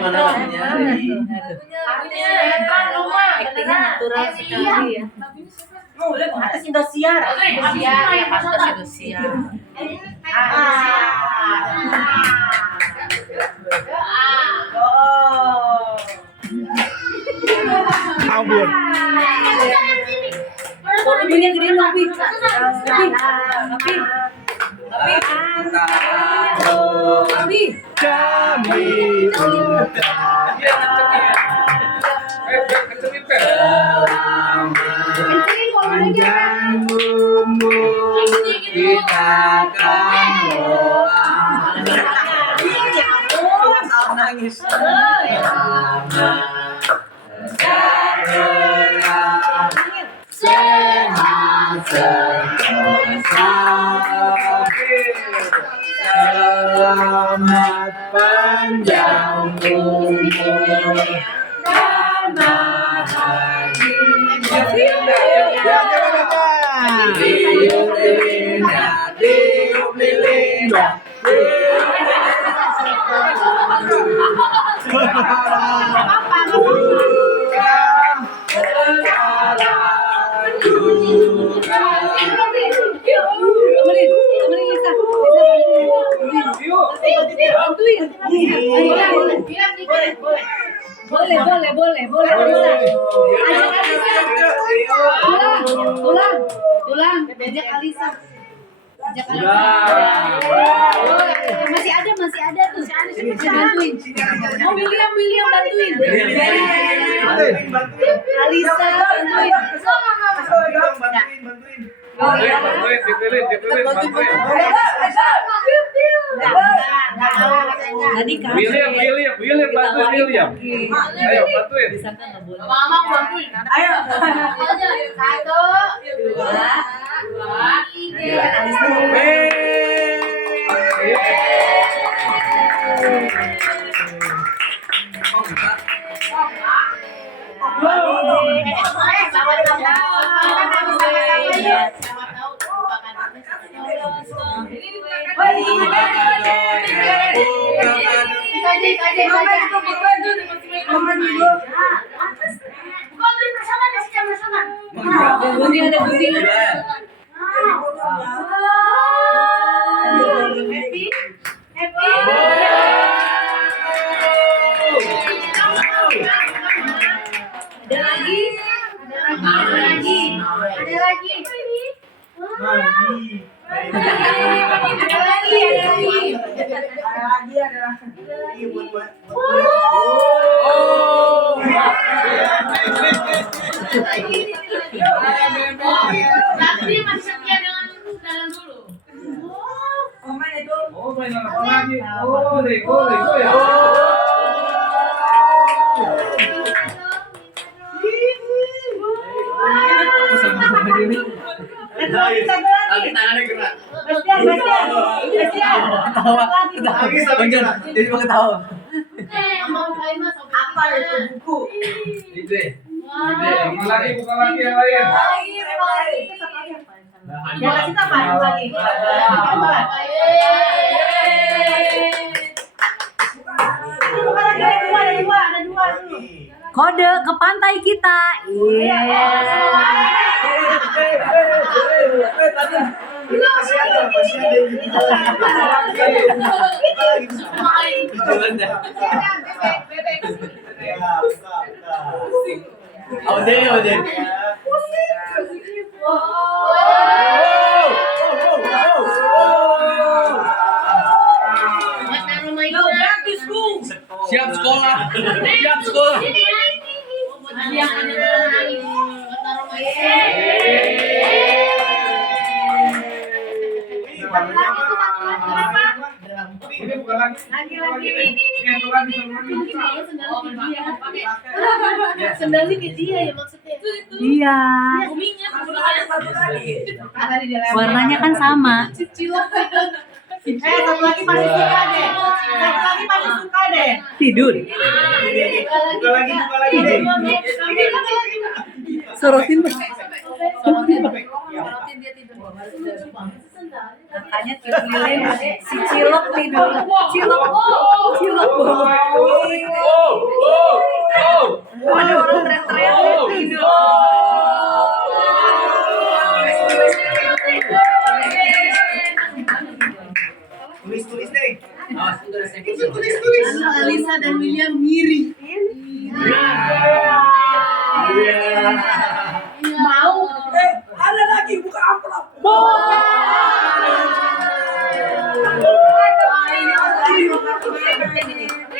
mana lagunya? Aktingnya natural sekali ya. Atas Indosiar. Ya, pantas Indosiar. Ambon. Volumenya gede tapi. Kami panjang umur kita akan Nangis. sehat sentosa, selamat panjang umur dan bahagia. Tiup lilinnya, tiup lilinnya. Boleh. Tulang. Ajak Alisa. Masih ada tuh. Bantuin. Oh, William bantuin. Alisa bantuin. Tadi kan William bantuin William. Ayo bantuin. disangka nggak boleh. Mama bantuin. Ayo. 1, 2, 3. Tapi masih setia dengan dalam dulu. Oh, main apa lagi? Oh, Lego ya. Lagi tangannya gerak. Ketawa. Jadi mau ketawa. Apa itu buku? Ide. Buka lagi yang lain. Yang kasih apa lagi? Ada dua. Kode ke pantai kita. Siap sekolah. Ini bukan lagi. Sendalnya ke dia ya maksudnya. Iya. Warnanya kan sama. Satu lagi masih suka deh. Tidur. Buka lagi deh. Sorotin. Makanya tiup lilin si Cilok tidur. Cilok. Alisa dan William ngiri. Mau? Ada lagi buka amplop.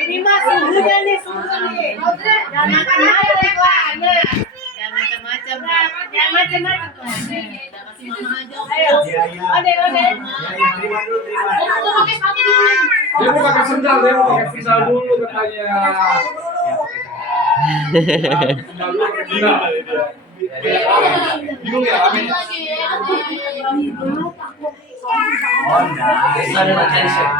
Ini mah sungguhnya nih, sungguh nih. Jangan macam-macam lah. Jangan macam-macam. Jangan macam-macam. Udah kasih mama aja. Ayo. Ode. Dia mau pakai sendal, dia mau pakai sendal dulu katanya. Sendal dulu, pakai sendal. Bingung ya, Amin? Sudden attention.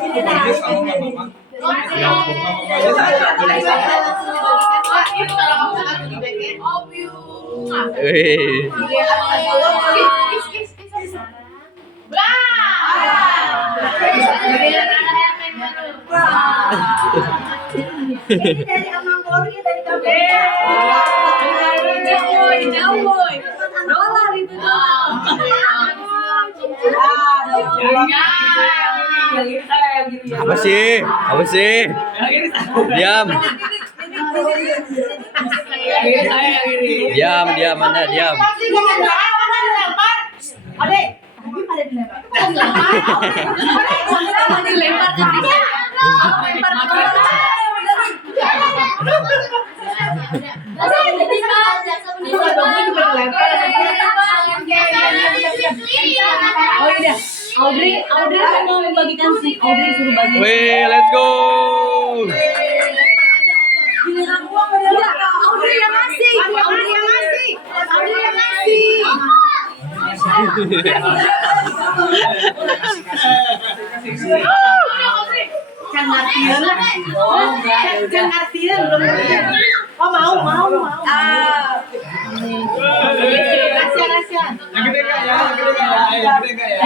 Ini sama mama. Wih. Ini dari Amang Kori, dari kamu. Jauh boy. Dolar itu. Apa sih? Apa sih? Diam. Diam, Anda diam. Ade, pada dilempar. Dilempar ke dia. Lempar ke dia. Oh iya, Audrey mau membagikan snack. Audrey suruh bagi. Wih, let's go. Udah, Audrey yang ngasih. Jangan artian belum. Oh mau. Rahasia. Yang gede nggak ya? Yang gede nggak ya? Yang gede nggak ya?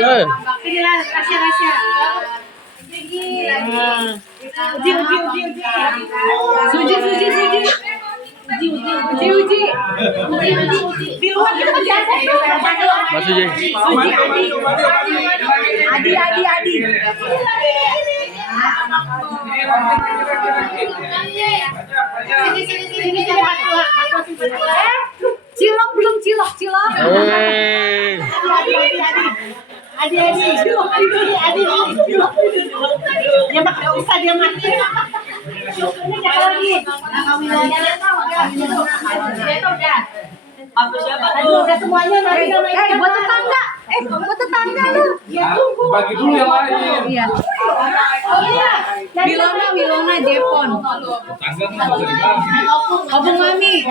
Eh. Inilah rahasia. Uji. Suji. Di luar kita masih ada. Mas Uji. Adi. Sini Cilok belum cilok. Wih. Adi. Dia mah nggak usah dia mati. Ini siapa lagi? Aduh, udah semuanya nanti sama ini. Buat tetangga. Buat tetangga lu. Bagi dulu yang lain. Iya. Oh iya. Wilona Jepon. Tangga nggak bisa dibagi. Obong Mami.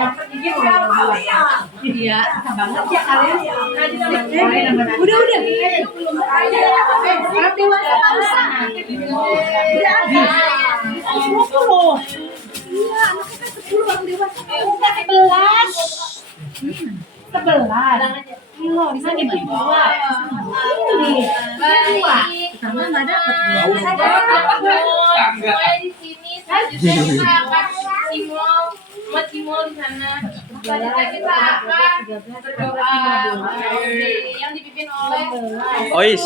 Iya. Banget ya kalian. Udah. Orang dewasa nggak usah. Udah ada. 10. Iya, anaknya kan 10 orang dewasa. Bukan 11. 11. Kilo, bisa dibeli 2. Ini. 2. Karena nggak dapet. Gue di sini, selanjutnya kita akan Cimol di sana. Selanjutnya kita akan berdoa yang dipimpin oleh Ois.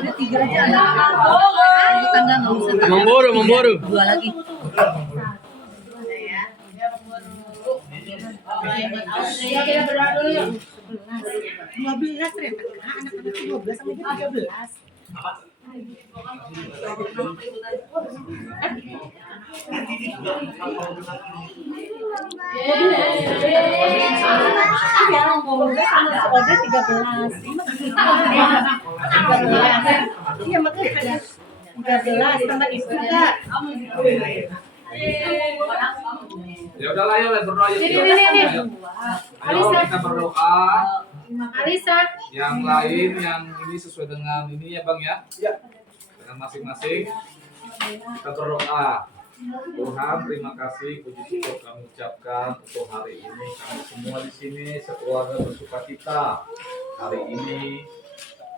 Ada 3 aja. Tetangga nggak usah. Memburu. 2 lagi. Ya, kita berdoa dulu yuk. 12 ternyata. Anak-anak 12 sampai 13. Yang ngomongnya sama si Ode 13. Iya makanya 13 tambah ibu enggak. Ya udahlah, yuk berdoa yuk. Ini. Ayo kita berdoa. Alisa. Yang lain yang ini sesuai dengan ini ya Bang ya. Dengan masing-masing kita berdoa. Tuhan, terima kasih, puji syukur kami ucapkan untuk hari ini. Kami semua di sini sekeluarga bersukacita. Hari ini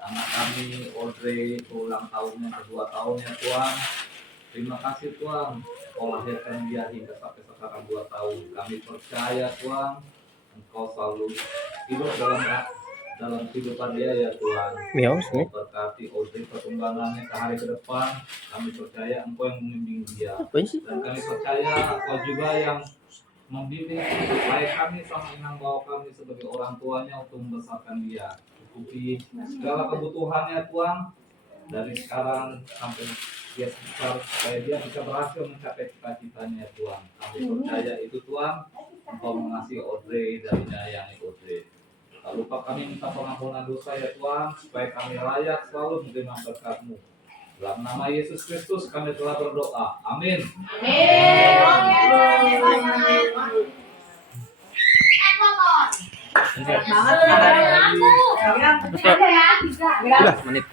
anak kami Audrey ulang tahun yang kedua tahun ya Tuhan. Terima kasih Tuhan, Kau lahirkan dia hingga sampai sekarang 2 tahun. Kami percaya Tuhan, Engkau selalu hidup dalam kehidupan dia ya Tuhan. Miau, Engkau berkati Audrey perkembangannya ke hari ke depan. Kami percaya Engkau yang membimbing dia. Dan kami percaya Engkau juga yang membimbing baik kami sama Inang bawa kami sebagai orang tuanya untuk membesarkan dia. Cukupi segala kebutuhannya Tuhan dari sekarang sampai dia besar supaya dia bisa berhasil mencapai cita-citanya Tuhan. Kami percaya itu Tuhan. Engkau mengasihi Audrey dan menyayangi Audrey. Tak lupa kami minta pengampunan dosa ya Tuhan supaya kami layak selalu menerima berkat-Mu. Dalam nama Yesus Kristus kami telah berdoa. Amin. Banget. Udah, menit.